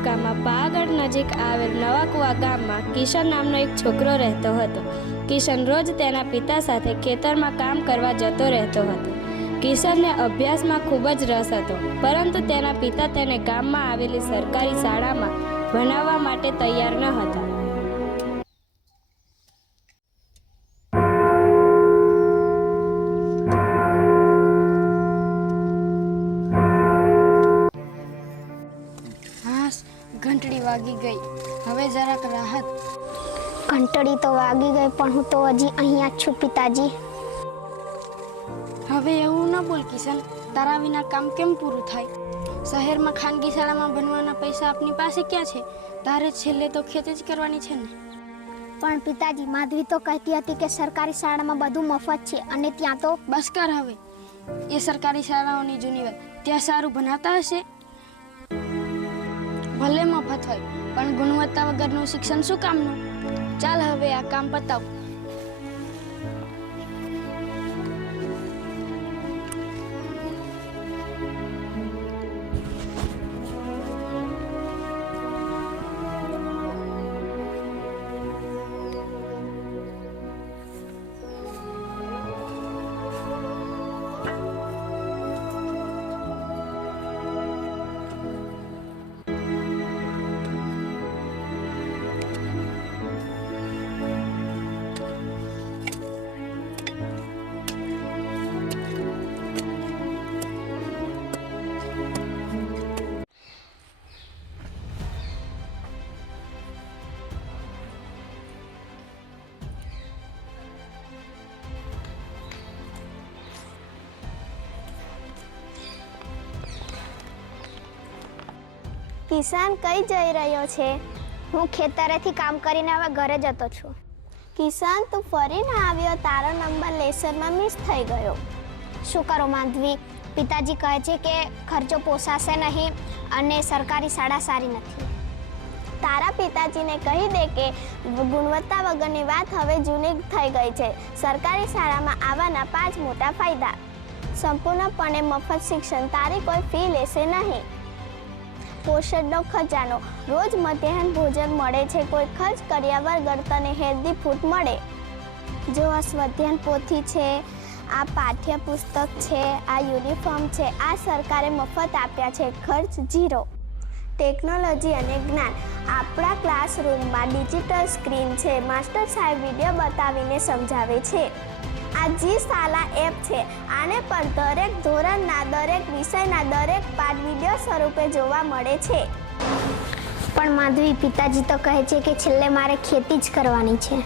તાલુકામાં પાવાગઢ નજીક આવેલ નવાકુવા ગામમાં કિશન નામનો એક છોકરો રહેતો હતો. કિશન રોજ તેના પિતા સાથે ખેતરમાં કામ કરવા જતો રહેતો હતો. કિશનને અભ્યાસમાં ખૂબ જ રસ હતો, પરંતુ તેના પિતા તેને ગામમાં આવેલી સરકારી શાળામાં ભણાવવા માટે તૈયાર ન હતા. ઘંટડી વાગી ગઈ. હવે જરાક રાહત. ઘંટડી તો વાગી ગઈ, પણ હું તો હજી અહીંયા જ છું પિતાજી. હવે એવું ન બોલ કિશન, તારા વિના કામ કેમ પૂરું થાય? શહેરમાં ખાનગી શાળામાં ભણવાના પૈસા આપની પાસે ક્યાં છે? તારે છેલ્લે તો ખેતી જ કરવાની છે ને. પણ પિતાજી, માધવી તો કહેતી હતી કે સરકારી શાળામાં બધું મફત છે, અને ત્યાં તો... બસ કર હવે, એ સરકારી શાળાઓની જૂની વાત. ત્યાં સારું ભણાવતા હશે? ભલે મફત હોય, પણ ગુણવત્તા વગરનું શિક્ષણ શું કામનું? ચાલ હવે આ કામ પતાવ. કિશન કઈ જઈ રહ્યો છે? હું ખેતરેથી કામ કરીને હવે ઘરે જતો છું. કિશન, તું ફરીને આવ્યો? તારો નંબર લેસનમાં મિસ થઈ ગયો. શું કરો માધવી? પિતાજી કહે છે કે ખર્ચો પોસાશે નહીં અને સરકારી શાળા સારી નથી. તારા પિતાજીને કહી દે કે ગુણવત્તા વગરની વાત હવે જૂની થઈ ગઈ છે. સરકારી શાળામાં આવવાના 5 મોટા ફાયદા: સંપૂર્ણપણે મફત શિક્ષણ, તારી કોઈ ફી લેશે નહીં. પોષણનો ખજાનો, રોજ મધ્યાહન ભોજન મળે છે, કોઈ ખર્ચ કર્યા વગર તને હેલ્ધી ફૂડ મળે. જો આ સ્વાધ્યાયન પોથી છે, આ પાઠ્યપુસ્તક છે, આ યુનિફોર્મ છે, આ સરકારે મફત આપ્યા છે, ખર્ચ 0. ટેકનોલોજી અને જ્ઞાન, આપણા ક્લાસરૂમમાં ડિજિટલ સ્ક્રીન છે, માસ્ટર સાહેબ વિડીયો બતાવીને સમજાવે છે. આ જી શાલા એપ છે, આને પર દરેક ધોરણના, દરેક વિષયના દરેક પાઠ વિડીયો સ્વરૂપે જોવા મળે છે. પણ માધવી, પિતાજી તો કહે છે કે છેલ્લે મારે ખેતી જ કરવાની છે.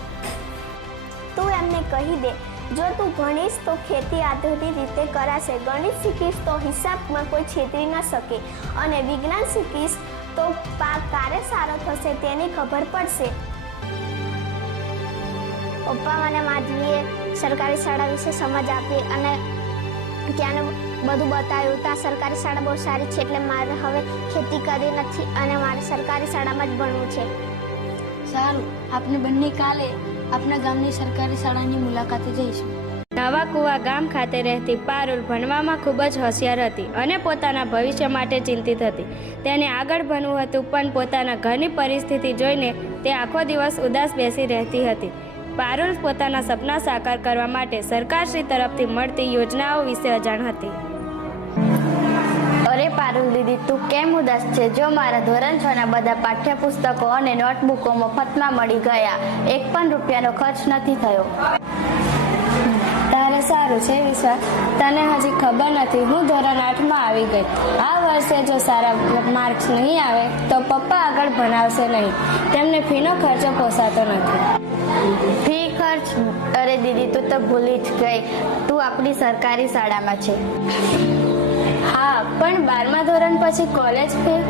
તું એમને કહી દે, જો તું ભણીશ તો ખેતી આધુનિક રીતે કરાશે, ગણિત શીખીશ તો હિસાબમાં કોઈ છેતરી ન શકે, અને વિજ્ઞાન શીખીશ તો પાક ક્યારે સારો થશે તેની ખબર પડશે. પપ્પા, મને માધવીએ સરકારી શાળા વિશે સમજ આપી અને ત્યાંનું બધું બતાવ્યું. ત્યાં સરકારી શાળા બહુ સારી છે, એટલે મારે હવે ખેતી કરવી નથી અને મારે સરકારી શાળામાં જ ભણવું છે. સારું, આપણે બંને કાલે આપણા ગામની સરકારી શાળાની મુલાકાતે જઈશું. નવાકુવા ગામ ખાતે રહેતી પારુલ ભણવામાં ખૂબ જ હોશિયાર હતી અને પોતાના ભવિષ્ય માટે ચિંતિત હતી. તેને આગળ ભણવું હતું, પણ પોતાના ઘરની પરિસ્થિતિ જોઈને તે આખો દિવસ ઉદાસ બેસી રહેતી હતી. પારુલ પોતાના સપના સાકાર કરવા માટે સરકારશ્રી તરફથી મળતી યોજનાઓ વિશે અજાણ હતી. અરે પારુલ દીદી, તું કેમ ઉદાસ છે? જો મારા ધોરણ 6 ના બધા પાઠ્યપુસ્તકો અને નોટબુકો મફતમાં મળી ગયા, 1 પણ રૂપિયાનો ખર્ચ નથી થયો. તારે સારું છે વિશ્વાસ, તને હજી ખબર નથી, હું ધોરણ 8માં આવી ગઈ. આ વર્ષે જો સારા માર્ક્સ નહીં આવે તો પપ્પા આગળ ભણાવશે નહીં. તેમને ફીનો ખર્ચો પોસાતો નથી. ફી ખર્ચ? અરે દીદી, તું તો ભૂલી જ ગઈ, તું આપણી સરકારી શાળામાં છે. હા, પણ 12મા ધોરણ પછી કોલેજ ફી?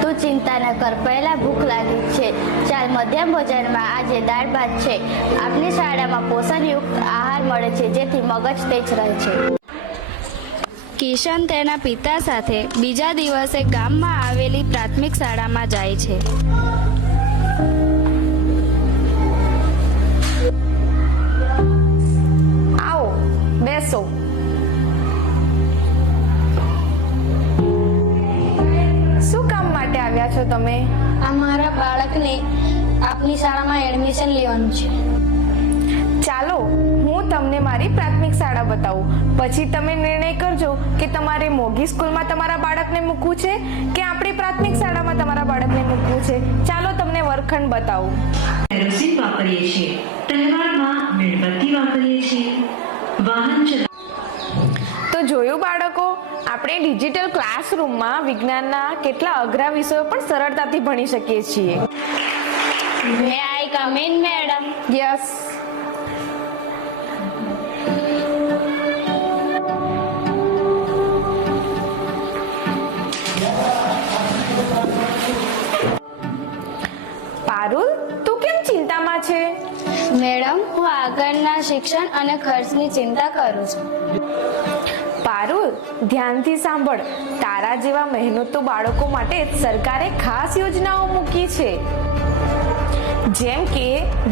તું ચિંતા ન કર, પહેલા ભૂખ લાગી છે. ચાલ, મધ્યાહન ભોજનમાં આજે દાળ ભાત છે. આપણી શાળામાં પોષણયુક્ત આહાર મળે છે, જેથી મગજ તેજ રહે છે. કિશન તેના પિતા સાથે બીજા દિવસે ગામમાં આવેલી પ્રાથમિક શાળામાં જાય છે. આવો, બેસો. શું કામ માટે આવ્યા છો તમે? આ મારા બાળકને આપની શાળામાં એડમિશન લેવાનું છે. ચાલો હું તમને મારી પ્રાથમિક શાળા બતાવું, પછી તમે નિર્ણય કરજો કે તમારે મોંઘી સ્કૂલમાં તમારા બાળકને મૂકવું છે કે આપણી પ્રાથમિક શાળામાં તમારા બાળકને મૂકવું છે. ચાલો તમને વર્ગખંડ બતાવું. કેરોસીન વાપરીએ છીએ, તહેવારમાં મીણબત્તી વાપરીએ છીએ, વાહન તો જોયું બાળકો, આપણે ડિજિટલ ક્લાસરૂમમાં વિજ્ઞાનના કેટલા અઘરા વિષયો પણ સરળતાથી ભણી શકીએ છીએ. May I come in madam? Yes. Parul, તું કેમ ચિંતામાં છે? મેડમ, હું આગળના શિક્ષણ અને ખર્ચની ચિંતા કરું છું. પારુલ, ધ્યાનથી સાંભળ. તારા જેવા મહેનતુ બાળકો માટે સરકારે ખાસ યોજનાઓ મૂકી છે. જેમ કે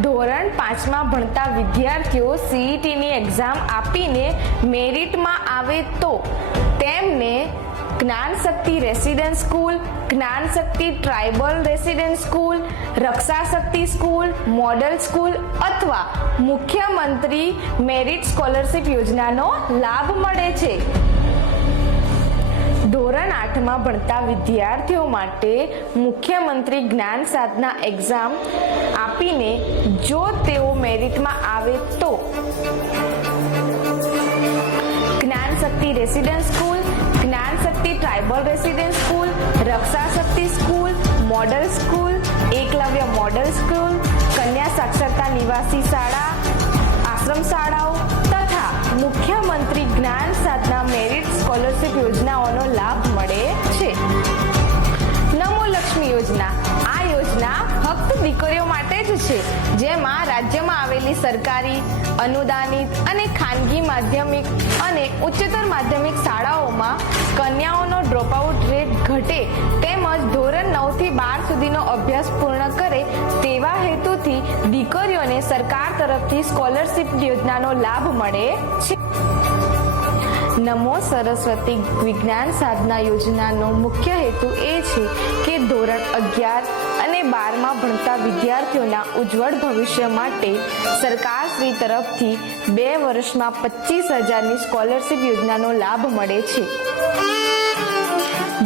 ધોરણ 5માં ભણતા વિદ્યાર્થીઓ CETની એક્ઝામ આપીને મેરિટમાં આવે તો તેમને જ્ઞાન શક્તિ residence school, Gyan Shakti tribal residence school, Raksha Shakti school, model school અથવા મુખ્યમંત્રી મેરિટ સ્કોલરશિપ યોજનાનો લાભ મળે છે. ધોરણ 8માં ભણતા વિદ્યાર્થીઓ માટે મુખ્યમંત્રી જ્ઞાન સાધના એક્ઝામ આપીને જો તેઓ મેરિટમાં આવે તો જ્ઞાન શક્તિ residence school, Gyan Shakti tribal residence school, Raksha Shakti school, model school, Eklavya model school, કન્યા સાક્ષરતા નિવાસી શાળા, આશ્રમ શાળાઓ તથા મુખ્યમંત્રી જ્ઞાન સાધના મેરિટ સ્કોલરશિપ યોજનાઓનો લાભ મળે છે. નમો લક્ષ્મી યોજના. આ યોજના ફક્ત દીકરીઓ માટે જ છે, જેમાં રાજ્યમાં આવેલી સરકારી, અનુદાનિત અને ખાનગી માધ્યમિક અને ઉચ્ચતર માધ્યમિક શાળાઓમાં કન્યાઓનો ડ્રોપઆઉટ રેટ ઘટે તેમજ ધોરણ 9 થી 12 સુધીનો અભ્યાસ પૂર્ણ કરે તેવા હેતુથી દીકરીઓને સરકાર તરફથી સ્કોલરશિપ યોજનાનો લાભ મળે છે. નમો સરસ્વતી વિજ્ઞાન સાધના યોજનાનો મુખ્ય હેતુ એ છે કે ધોરણ 11 અને 12માં ભણતા વિદ્યાર્થીઓના ઉજ્જવળ ભવિષ્ય માટે સરકારશ્રી તરફથી 2 વર્ષમાં 25,000ની સ્કોલરશિપ યોજનાનો લાભ મળે છે.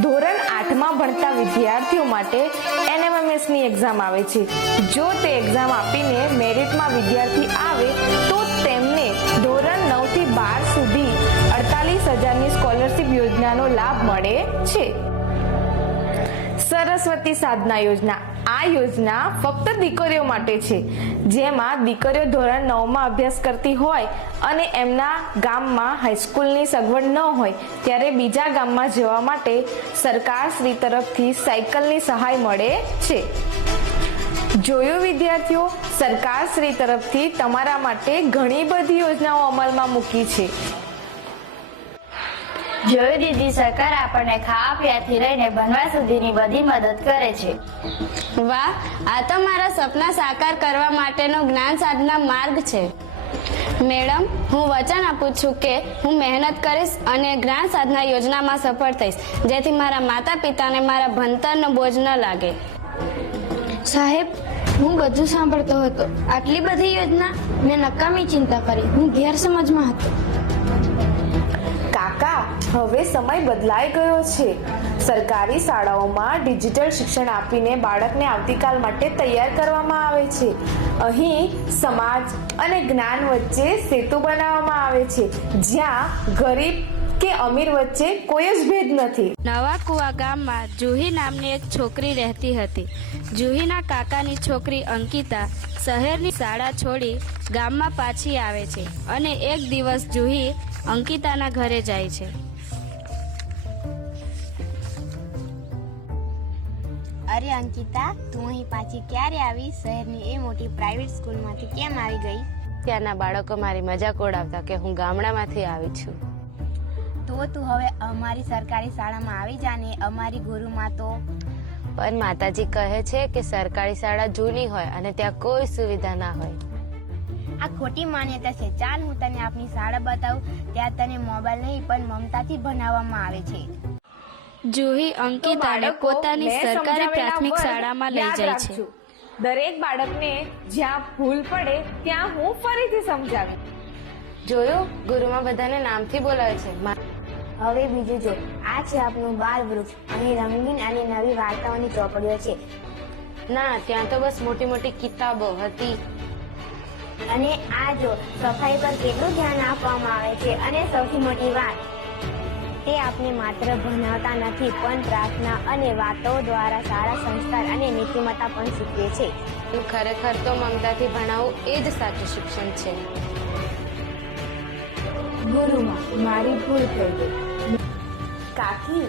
ધોરણ 8માં ભણતા વિદ્યાર્થીઓ માટે NMMSની એક્ઝામ આવે છે. જો તે એક્ઝામ આપીને મેરિટમાં વિદ્યાર્થી આવે તો તેમને ધોરણ 9 થી 12 સુધી 48,000ની સ્કોલરશિપ યોજનાનો લાભ મળે છે. સરસ્વતી સાધના યોજના. આ યોજના ફક્ત દીકરીઓ માટે છે, જેમાં દીકરીઓ ધોરણ 9માં અભ્યાસ કરતી હોય અને એમના ગામમાં હાઈસ્કૂલની સગવડ ન હોય ત્યારે બીજા ગામમાં જવા માટે સરકારશ્રી તરફથી સાયકલની સહાય મળે છે. જોયું વિદ્યાર્થીઓ, સરકારશ્રી તરફથી તમારા માટે ઘણી બધી યોજનાઓ અમલમાં મૂકી છે. જોયું દીદી, સરકાર આપણને ખાવા પીવાથી લઈને ભણવા સુધીની બધી મદદ કરે છે. વાહ, આ તો મારા સપના સાકાર કરવા માટેનો જ્ઞાન સાધના માર્ગ છે. મેડમ, હું વચન આપું છું કે હું મહેનત કરીશ અને જ્ઞાન સાધના યોજનામાં સફળ થઈશ, જેથી મારા માતા પિતાને મારા ભણતરનો બોજ ન લાગે. સાહેબ, હું બધું સાંભળતો હતો. આટલી બધી યોજના? મેં નકામી ચિંતા કરી. હું ગેરસમજમાં હતો. કાકા, હવે સમય બદલાઈ ગયો છે. સરકારી શાળાઓમાં ડિજિટલ શિક્ષણ આપીને બાળકને આવતીકાલ માટે તૈયાર કરવામાં આવે છે. અહીં સમાજ અને જ્ઞાન વચ્ચે સેતુ બનાવવામાં આવે છે, જ્યાં ગરીબ કે અમીર વચ્ચે કોઈ જ ભેદ નથી. નવા કુવા ગામમાં જુહી નામની એક છોકરી રહેતી હતી. જુહીના કાકાની છોકરી અંકિતા શહેરની શાળા છોડી ગામમાં પાછી આવે છે અને એક દિવસ જુહી અંકિતાના ઘરે જાય છે. અરે અંકિતા, તું અહીં પાછી ક્યારે આવી? શહેરની એ મોટી પ્રાઇવેટ સ્કૂલમાંથી કેમ આવી ગઈ? ત્યાંના બાળકો મારી મજાક ઉડાવતા કે હું ગામડામાંથી આવી છું. તો તું હવે અમારી સરકારી શાળામાં આવી જા ને. અમારી ગુરુમાં તો પણ માતાજી કહે છે કે સરકારી શાળા જૂની હોય અને ત્યાં કોઈ સુવિધા ના હોય. આ ખોટી માન્યતા છે. ચાલ હું તને આપની શાળા બતાવું. ત્યાં તને મોબાઈલ નહીં પણ મમતાથી ભણાવવામાં આવે છે. જુહી તો અંકિતાને બાળકો, પોતાની મેં સરકારી સમજાવેલા પ્રાથમિક વર્ગ શાળામાં લઈ યાદ જાય છે. રાખજો. દરેક બાળકને જ્યાં ભૂલ પડે ત્યાં હું ફરીથી સમજાવી. જોયું, ગુરુમાં બધાને નામથી બોલાવે છે. હવે બીજું જો, આ છે આપનું બાળ વૃક્ષ. અહીં રંગીન અને નવી વાર્તાઓની ચોપડીઓ છે. ના, ત્યાં તો બસ મોટી મોટી કિતાબો હતી. અને આ જો, સફાઈ પર કેટલું ધ્યાન આપવામાં આવે છે. અને સૌથી મોટી વાત, તે આપને માત્ર ભણાવતા નથી પણ પ્રાર્થના અને વાતો દ્વારા સારા સંસ્કાર અને નીતિમત્તા પણ શીખવે છે. ખરેખર તો મમતાથી ભણાવવું એ જ સાચું શિક્ષણ છે. ગુરુમાં મારી ભૂલ થઈ ગઈ. કાકી,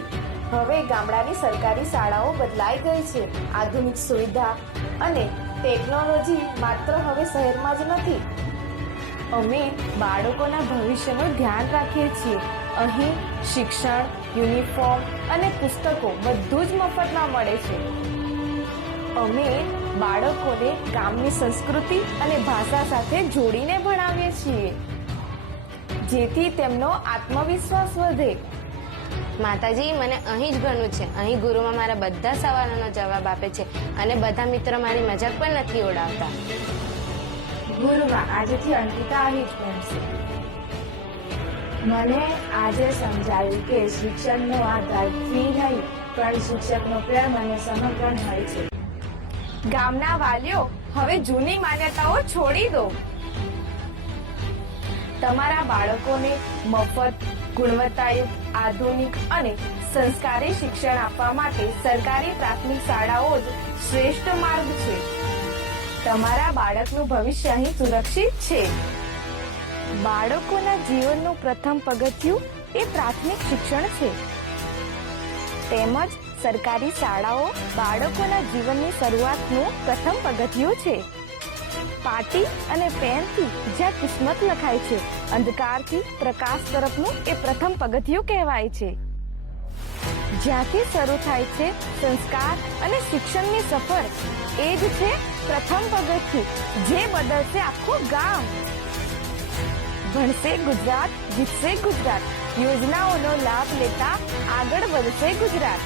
હવે ગામડાની સરકારી શાળાઓ બદલાઈ ગઈ છે. આધુનિક સુવિધા અને ટેકનોલોજી માત્ર હવે શહેરમાં જ નથી. અમે બાળકોના ભવિષ્યનું ધ્યાન રાખીએ છીએ. અહીં શિક્ષણ, યુનિફોર્મ અને પુસ્તકો બધું જ મફતમાં મળે છે. અમે બાળકોને ગામની સંસ્કૃતિ અને ભાષા સાથે જોડીને ભણાવીએ છીએ, જેથી તેમનો આત્મવિશ્વાસ વધે. માતાજી, મને અહીં જ ભણવું છે. અહીં ગુરુમાં મારા બધા સવાલોનો જવાબ આપે છે અને બધા મિત્રો મારી મજાક પણ નથી ઉડાવતા. ગુરુમાં આજથી અંકિતા અહીં જ ભણશે. મને આજે સમજાયું કે શિક્ષણનો આધાર ફી નહીં પણ શિક્ષકનો પ્રેમ અને સમર્પણ હોય છે. ગામના વાલીઓ, હવે જૂની માન્યતાઓ છોડી દો. તમારા બાળકોને મફત, ગુણવત્તાયુક્ત, આધુનિક અને સંસ્કારી શિક્ષણ આપવા માટે સરકારી પ્રાથમિક શાળાઓ જ શ્રેષ્ઠ માર્ગ છે. તમારા બાળકનું ભવિષ્ય અહીં સુરક્ષિત છે. બાળકોના જીવનનું પ્રથમ પગથિયું એ પ્રાથમિક શિક્ષણ છે. તેમજ સરકારી શાળાઓ બાળકોના જીવનની શરૂઆતનું પ્રથમ પગથિયું છે. પાટી અને પેનથી જ્યાં કિસ્મત લખાય છે, અંધકારથી પ્રકાશ તરફનું એ પ્રથમ પગથિયું કહેવાય છે. જ્યાંથી શરૂ થાય છે સંસ્કાર અને શિક્ષણની સફર, એ જ છે પ્રથમ પગથિયું, જે બદલશે આખું ગામ. ભણશે ગુજરાત, જીતશે ગુજરાત યોજનાઓનો લાભ લેતા આગળ વધશે ગુજરાત.